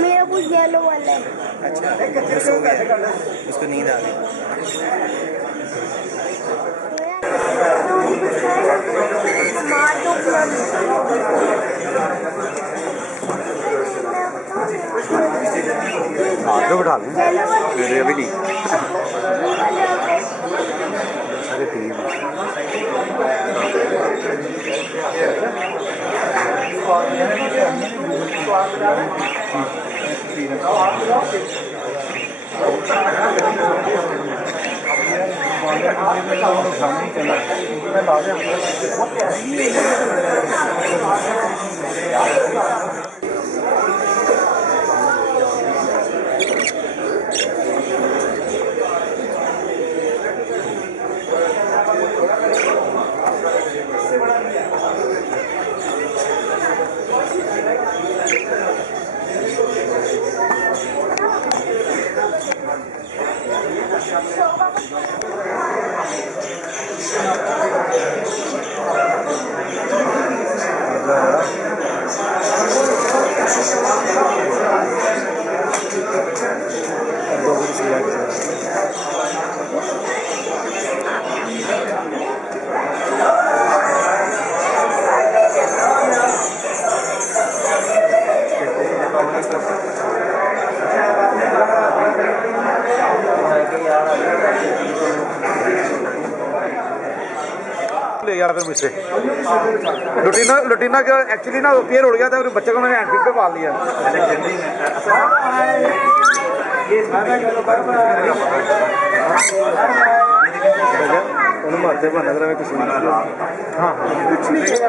मेरा कुछ येलो वाला है। अच्छा, उसको नींद आ गई। आगे बैठा लूँ मेरे अभी नहीं सारे टीम ले गया फिर मुझसे लुटीना का एक्चुअली ना पेयर उड़ गया था, बच्चे को मैंने हैंडपिक पे पाल लिया। मारते नजर में किसी हाँ कुछ नहीं किसने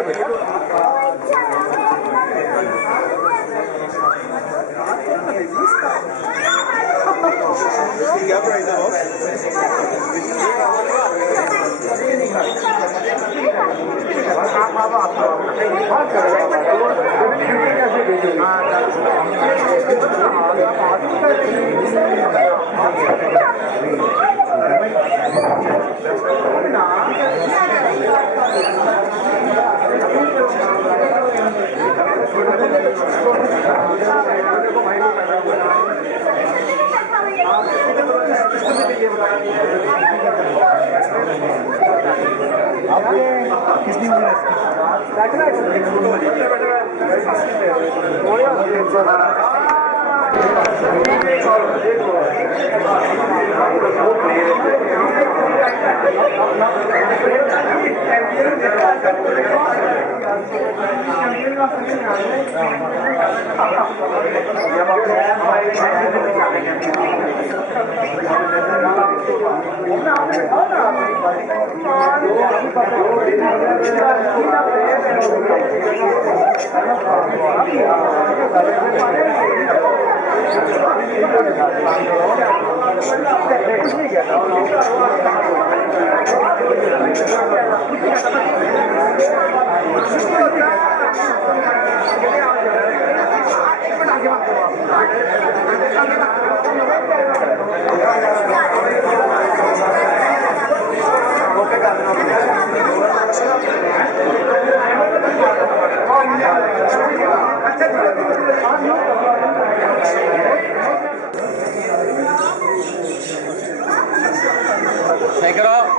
Take it off.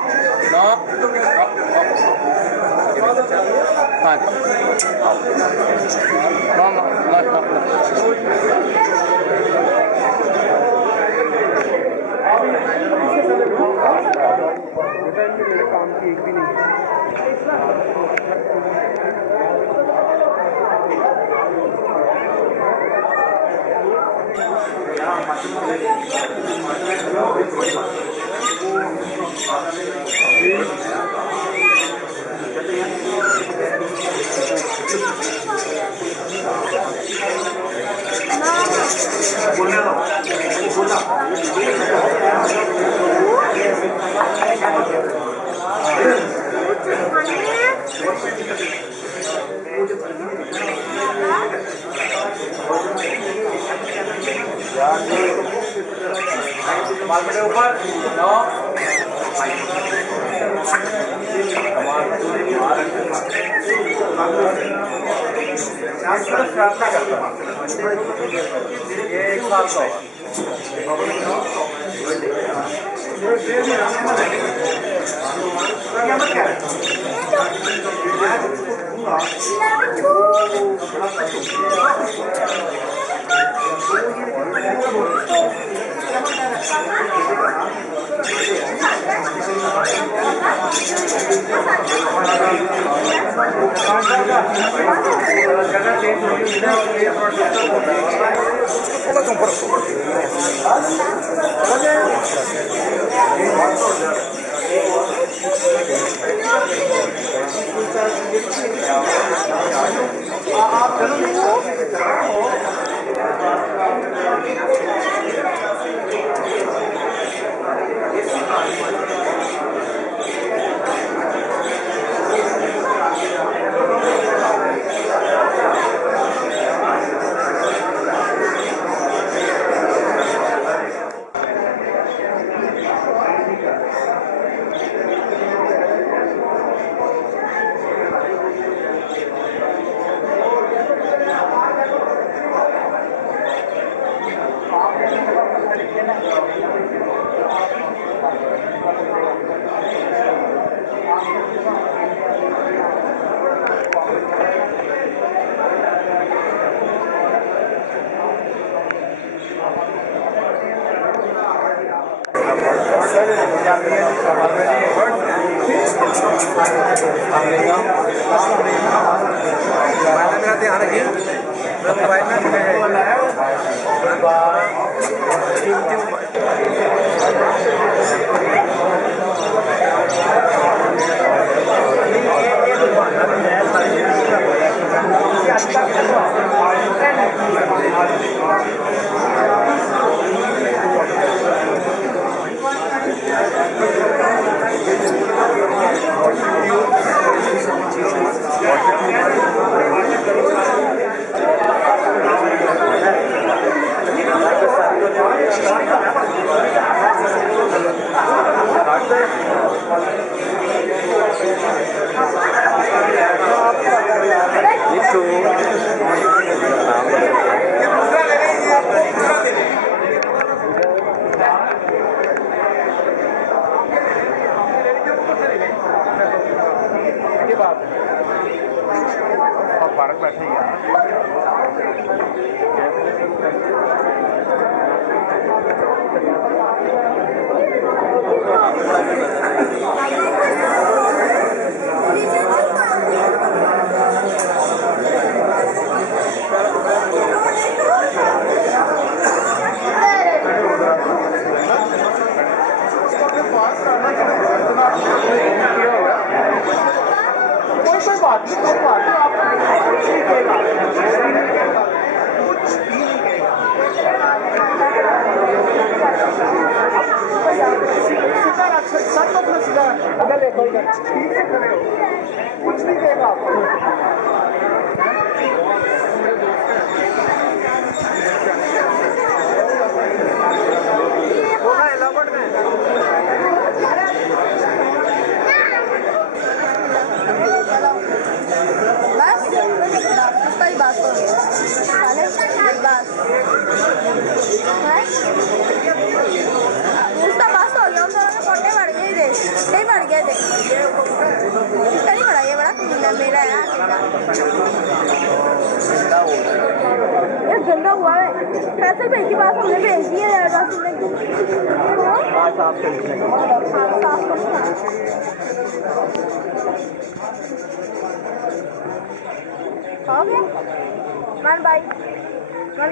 No. Fine. No. काम की एक भी नहीं ऊपर ये एक साल का मेरा ध्यान रखिए मोबाइल पार्क बैठे ही आपकी तो बात है, आपको कुछ नहीं कहेगा, कुछ भी नहीं कहेगा। सीधा रख, सर को अपना सीधा रख। अगर देखो इधर ठीक से खड़े हो, कुछ नहीं कहेगा आपको। उसका पास हो गया, उन दोनों के पोटे बढ़ गए थे, नहीं बढ़ गए थे। इसका नहीं बढ़ा, ये बड़ा कमीना मेरा है। ये गंदा हुआ है, पैसे भेज के पास हमने भेज दिए यार। हो गया वन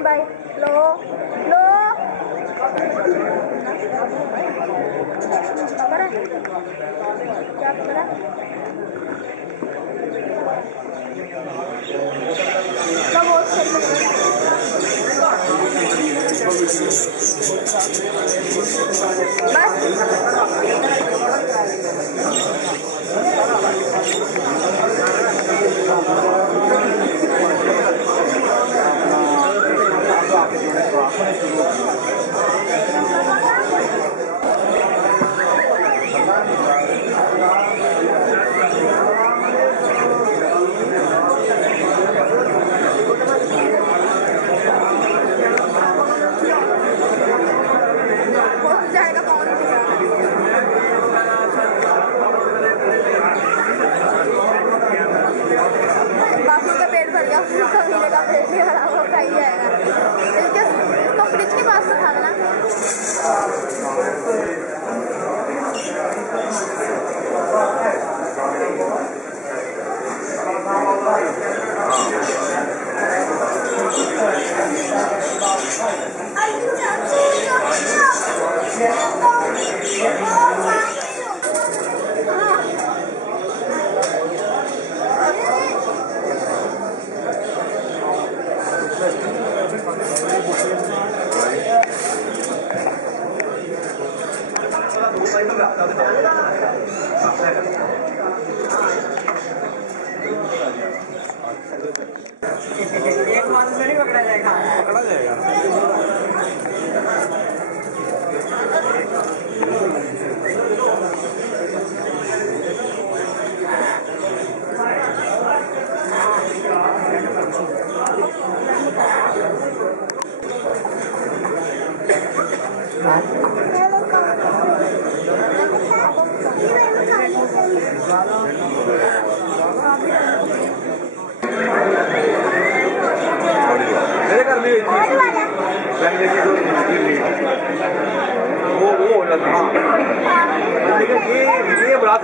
बाई लो लो पकड़ा क्या पकड़ा एक बात से नहीं पकड़ा जाएगा, पकड़ा जाएगा। मेरे घर में वो हो जाता है। ये बड़ा